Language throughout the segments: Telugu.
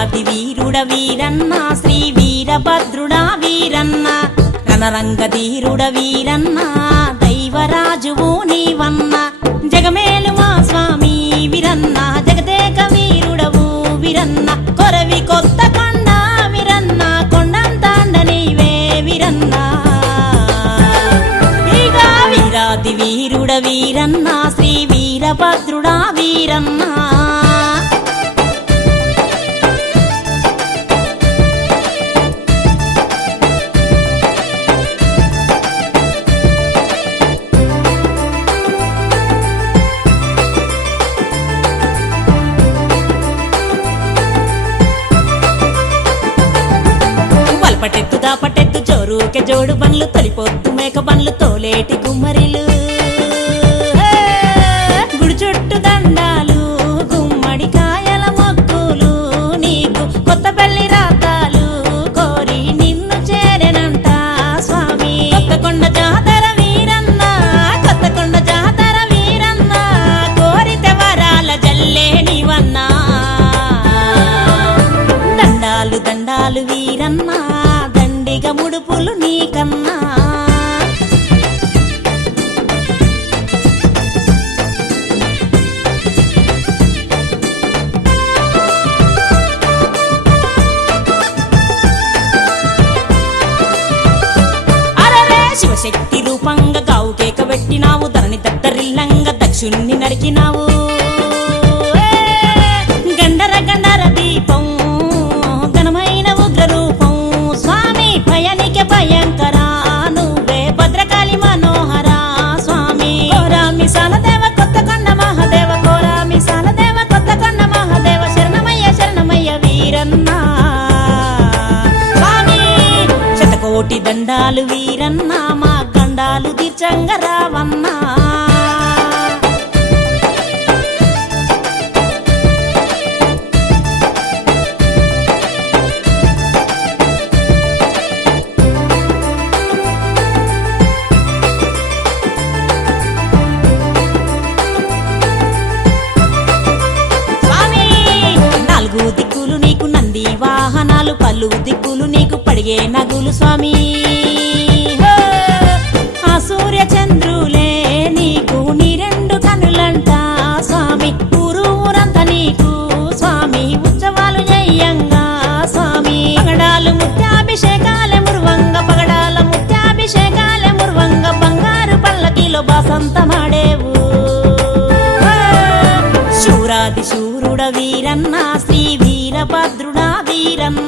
వీరాది వీరుడ వీరన్న శ్రీ వీరభద్రుడా వీరన్న రణరంగ ధీరుడ వీరన్న దైవరాజువు నీవన్న జగమేలు మా స్వామి వీరన్న జగదేక వీరుడవు వీరన్న కొరవి కొత్త కొండ వీరన్న కొండంతాండ నీవే వీరన్న ఇక వీరాది వీరుడ వీరన్న శ్రీ వీరభద్రుడా వీరన్న పటెత్తు దాపటెత్తు జోరుకే జోడు బండ్లు తొలిపోత్తు మేక బండ్లు తోలేటి గుమ్మరిలు గుడి చుట్టూ దండాలు గుమ్మడి కాయల మొక్కులు నీకు కొత్త పెళ్లి రాతాలు కోరి నిన్ను చేరెనంట స్వామి కొత్తకొండ జాతర వీరన్న కొత్తకొండ జాతర వీరన్న కోరితే వరాల జల్లే నీవన్నా దండాలు దండాలు వీరన్న దండిగ ముడుపులు నీకన్నా అరరే శివశక్తి రూపంగా గావు కేక పెట్టినావు ధరణి దత్తరిల్లంగా దక్షుణ్ణి నరికినావు గండర గండర దీపం ఘనమైన ఉగ్ర రూపం స్వామి భయానికి భయంకర నువ్వే భద్రకాళి మనోహర స్వామి కోరామి సాలదేవ కొత్తకొండ మహాదేవ కోరామి సాలదేవ కొత్తకొండ మహాదేవ శరణమయ్య వీరన్న స్వామి శతకోటి దండాలు వీరన్న మా గండాలు తీర్చంగ రావన్నా దిక్కులు నీకు నంది వాహనాలు పలు దిక్కులు నీకు పడిగే నగులు స్వామి ఆ సూర్య చంద్రులే నీకు నీ రెండు కనులంట స్వామి ఊరంతా నీకు స్వామి ఉత్సవాలు జయంగా స్వామి పగడాలు ముత్యాభిషేకాలే మురువంగ పగడాల ముత్యాభిషేకాలే మురువంగ బంగారు పల్లకిలో బాసంతమాడేవు శూరాది శూరుడ వీరన్న శ్రీ వీరభద్రుడా వీరన్న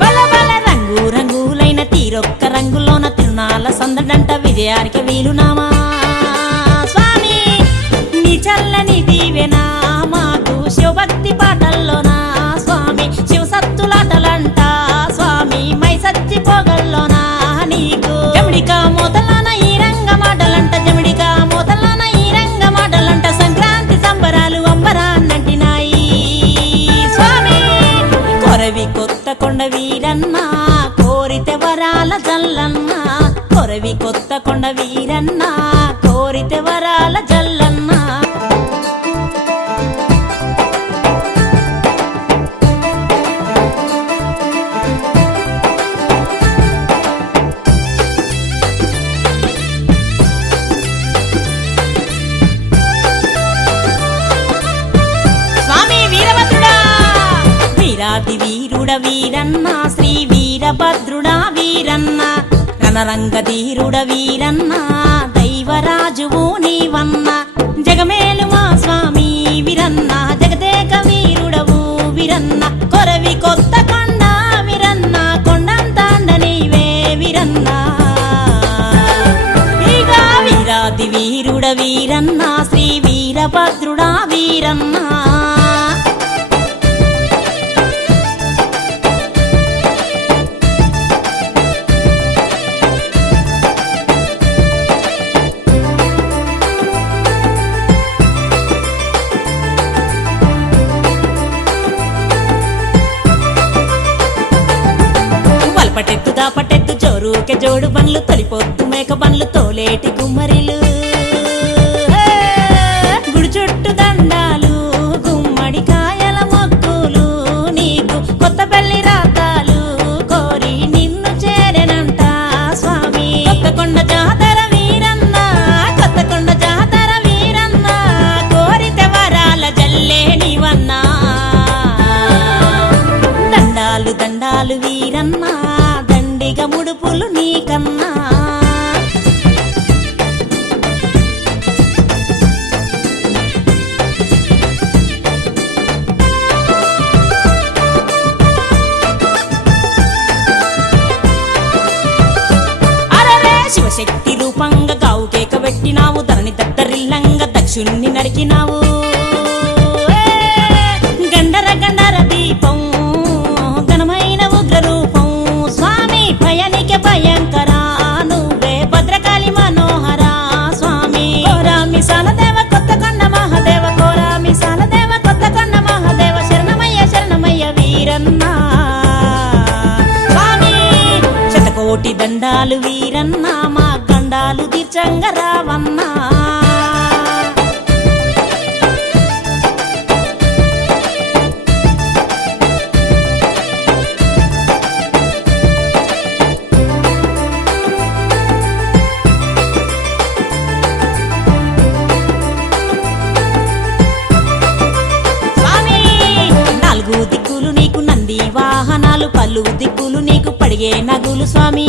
బల బల రంగు రంగులైన తీరొక్క రంగులోన తిరునాల సందడంట విజయానికి వీలునామా స్వామి నీ చల్లని దీవెనా శివభక్తి పాటల్లోనా స్వామి శివసత్తులాటలంట స్వామి మై సచ్చి పోగల్లోనా నీకు జమిడికా మోతలాన ఈ రంగ మాటలంట జమిడికా మోతలాన ఈ రంగ మాటలంట సంక్రాంతి సంబరాలు అంబరాన్నంటినాయి స్వామి కొరవి కొత్త కొండ వీరన్న కోరితే వరాల జల్లన్న కొరవి కొత్త కొండ వీరన్న కోరితే వరాల జల్లన్న వీరాది వీరుడ వీరన్న శ్రీ వీరభద్రుడా వీరన్న రణరంగ ధీరుడ వీరన్న దైవరాజువు నీవన్న జగమేలు మా స్వామి వీరన్న జగదేక వీరుడవు వీరన్న కొరవి కొత్త కొండ వీరన్న కొండంతాండ నీవే వీరన్న ఇక వీరాది వీరుడ వీరన్న శ్రీ వీరభద్రుడా వీరన్న దాపటెత్తు జోరుకే జోడు బండ్లు తొలిపోత్తు మేక బండ్లు తోలేటి కుమ్మరిలు గుడి చుట్టూ దండాలు గుమ్మడి కాయల మొక్కులు నీకు కొత్త పెళ్లి రాతాలు కోరి నిన్ను చేరెనంట స్వామి కొత్తకొండ జాతర వీరన్న కొత్తకొండ జాతర వీరన్న కోరితే వరాల జల్లే నీవన్నా దండాలు దండాలు వీరన్నా దండిగ ముడుపులు నీకన్నా శివశక్తి రూపంగా గావు కేక పెట్టినావు ధరణి దద్దరిల్లంగా దక్షుణ్ణి నరికినావు గండర గండర దీపం ఘనమైన ఉగ్ర రూపం స్వామి భయానికి భయంకర నువ్వే భద్రకాళి మనోహర స్వామి కోరామి సాలదేవ కొత్తకొండ మహాదేవ కోరామి సాలదేవ కొత్తకొండ మహాదేవ శరణమయ్య వీరన్నా స్వామి శతకోటి దండాలు వీరన్నా మా గండాలు తీర్చంగ రావన్నా దిక్కులు నీకు నంది వాహనాలు పలు దిక్కులు నీకు పడిగే నగులు స్వామి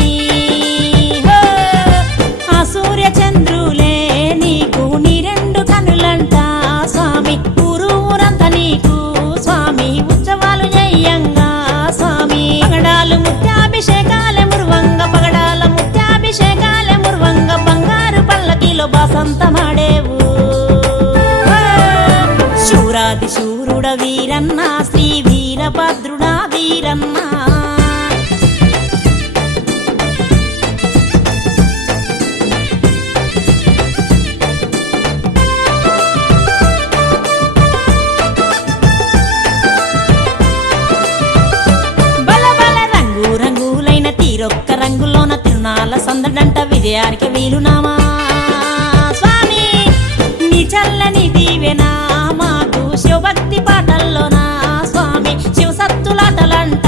ఆ సూర్య చంద్రులే నీకు నీ రెండు కనులంట స్వామి ఊరంతా నీకు స్వామి ఉత్సవాలు జయంగా స్వామి పగడాలు ముత్యాభిషేకాలే మురువంగ పగడాల ముత్యాభిషేకాలే మురువంగ బంగారు పల్లకిలో బాసంతమాడేవు శూరాది శూరుడ వీరన్న శ్రీ వీరభద్రుడా వీరన్న బల బల రంగు రంగులైన తీరొక్క రంగులోన తిరునాల సందడంట విజయానికి వీలునామా స్వామి నీ చల్లని దీవెనా శివభక్తి పాటల్లోనా స్వామి శివసత్తులాటలంట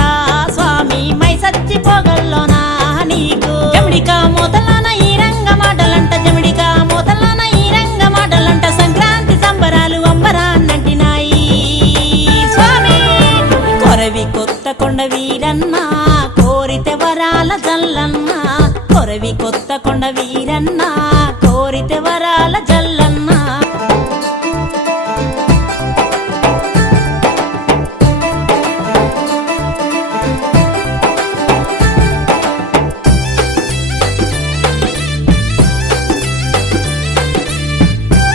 స్వామి మై సచ్చి పోగల్లోనా నీకు జమిడికా మోతలాన ఈ రంగ మాటలంట జమిడికా మోతలాన ఈ రంగ మాటలంట సంక్రాంతి సంబరాలు అంబరాన్నంటినాయి స్వామి కొరవి కొత్తకొండ వీరన్న కోరితే వరాల జల్లన్న కొరవి కొత్తకొండ వీరన్న కోరితే వరాల జల్ల